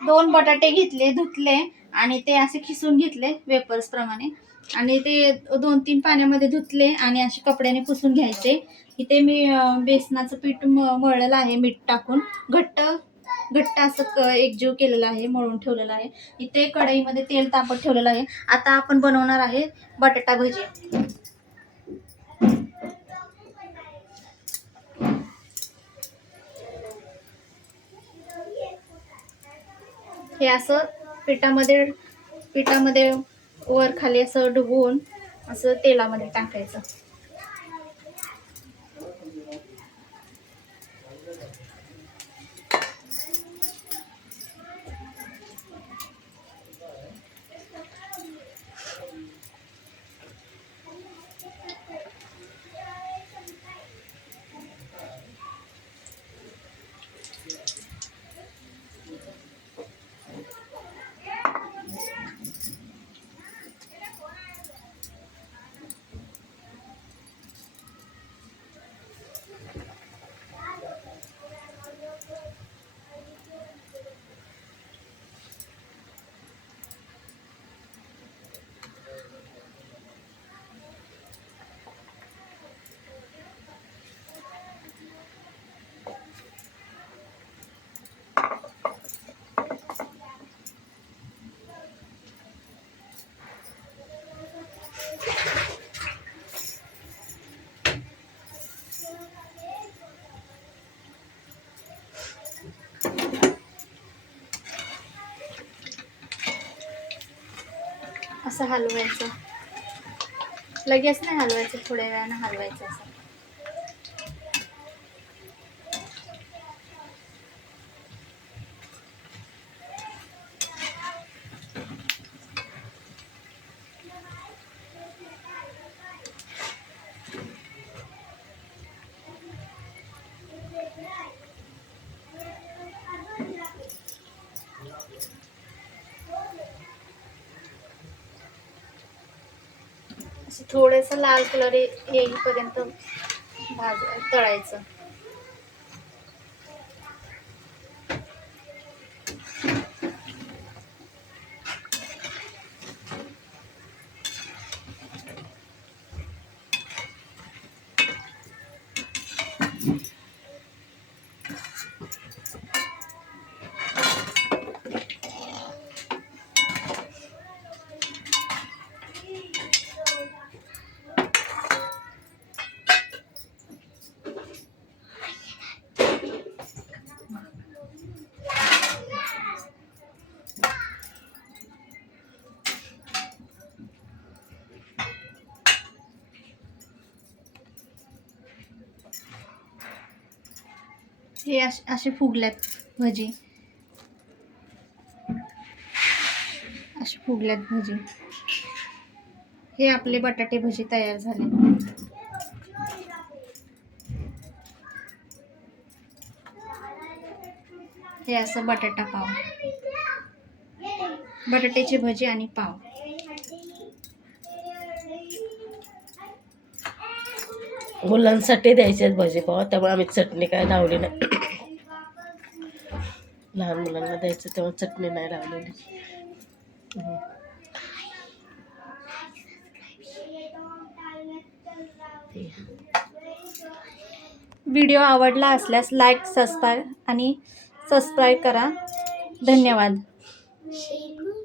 2 बटाटे घेतले, धुतले आणि ते असे खिसून घेतले वेपर्स प्रमाणे आणि ते 2-3 पाण्यामध्ये धुतले आणि असे कपड्याने पुसून घ्यायचे. इथे मी बेसनाचं पीठ मळलेलं आहे मीठ टाकून घट्ट घट्ट असं एकजीव केलेलं आहे, मळून ठेवलेलं आहे. इथे कढईमध्ये तेल तापत ठेवलेलं आहे. आता आपण बनवणार आहे बटाटा भजी. हे असं पिठामध्ये वर खाली असं डुबवून असं तेलामध्ये टाकायचं. असं हलवायचं, लगेच नाही हलवायचं, थोड्या वेळानं हलवायचं असं. थोडंसं लाल कलर येईपर्यंत तळायचं. हे असे फुगल्यात भजी, असे फुगल्यात भजी. हे आपले बटाटे भजी तयार झाले. हे असं बटाटा पाव, बटाट्याची भजी आणि पाव. मुलांसाठी द्यायचे भजी पाव, त्यामुळे आम्ही चटणी काय लावली नाही. लहान मुलांना द्यायचं तेव्हा चटणी नाही लावलेली. व्हिडिओ आवडला असल्यास लाईक, सबस्क्राईब करा. धन्यवाद.